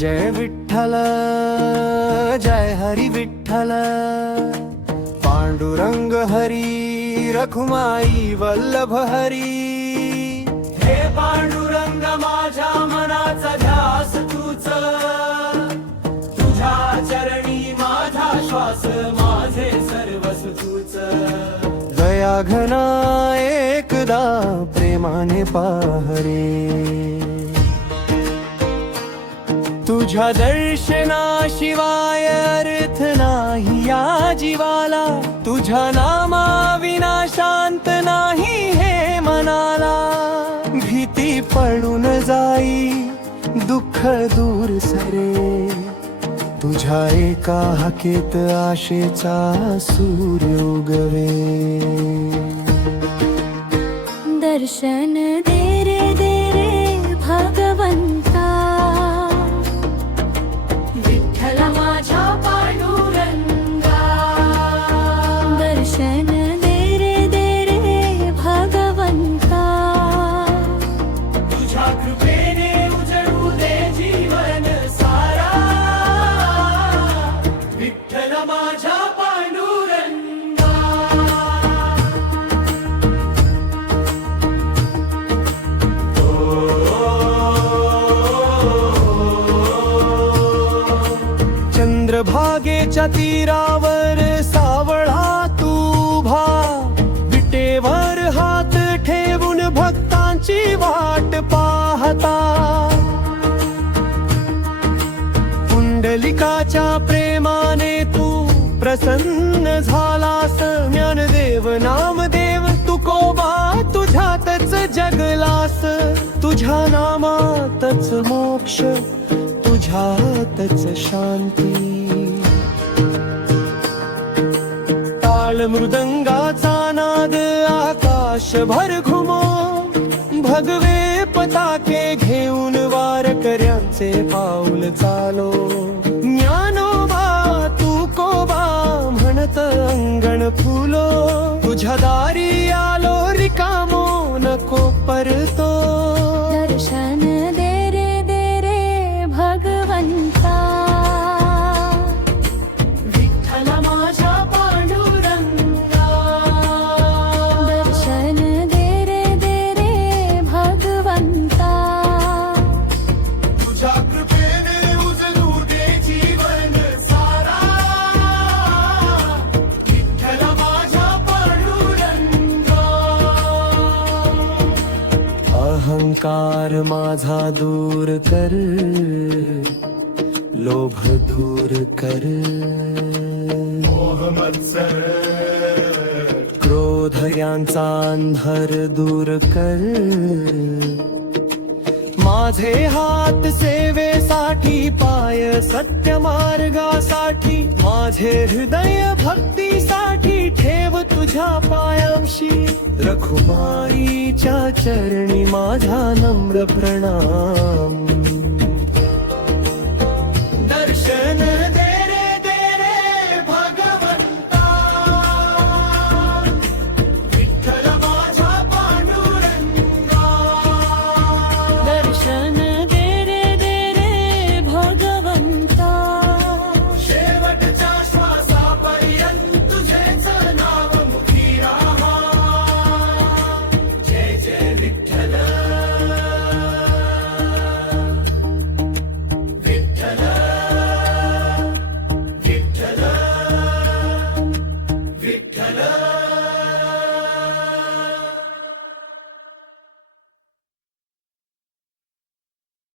जय विठ्ठल जय हरी विठ्ठल पांडुरंग हरी रखुमाई वल्लभ हरी। हे पांडुरंग माझ्या मनाचा ध्यास तूच, तुझ्या चरणी माझा श्वास माझे सर्वस्व तूच। दया घना एकदा प्रेमाने पाहरे, तुझ्या दर्शनाशिवाय अर्थ नाही या जीवाला। तुझ्या नामा विना शांत नाही हे मनाला। भीती पडून जाई दुःख दूर सरे, तुझ्या एका हाकेत आशेचा सूर्य उगवे। दर्शन दे रे भगवंता, विठ्ठल माझ्या पांडुरंगा। दर्शन दे रे भगवंता, तुझ्या कृपेने उजळू दे जीवन सारा। विठ्ठल माझ्या पांडुरंगा। चंद्रभागेच्या तीरावर सावळा तू उभा, विटेवर हात ठेवून भक्तांची वाट पाहता। पुंडलिकाच्या प्रेमाने तू प्रसन्न झालास। ज्ञानदेव नामदेव तुकोबा तुझ्यातच जगलास। तुझ्या नामातच मोक्ष तुझ्यातच शांती। ताल मृदंगाचा नाद आकाशभर घुमो, भगवे पताके घेऊन वारकऱ्यांचे पाऊल चालो। ज्ञानोबा तुकोबा म्हणत अंगण फुलो, तुझ्या दारी आलो रिकामो नको परतो। दर्शन दे रे भगवंता, विठ्ठल माझ्या पांडुरंगा। दर्शन दे रे भगवंता, तुझ्या कृपेने उजळू दे जीवन सारा। विठ्ठल माझ्या पांडुरंगा। अहंकार माझा दूर कर, लोभ दूर कर, मोह मत्सर क्रोध यांचा अंधार दूर कर। माझे हात सेवेसाठी, पाय सत्य मार्गासाठी, माझे हृदय भक्तीसाठी ठेव तुझ्या पायांशी। रखुमाईच्या चरणी माझा नम्र प्रणाम।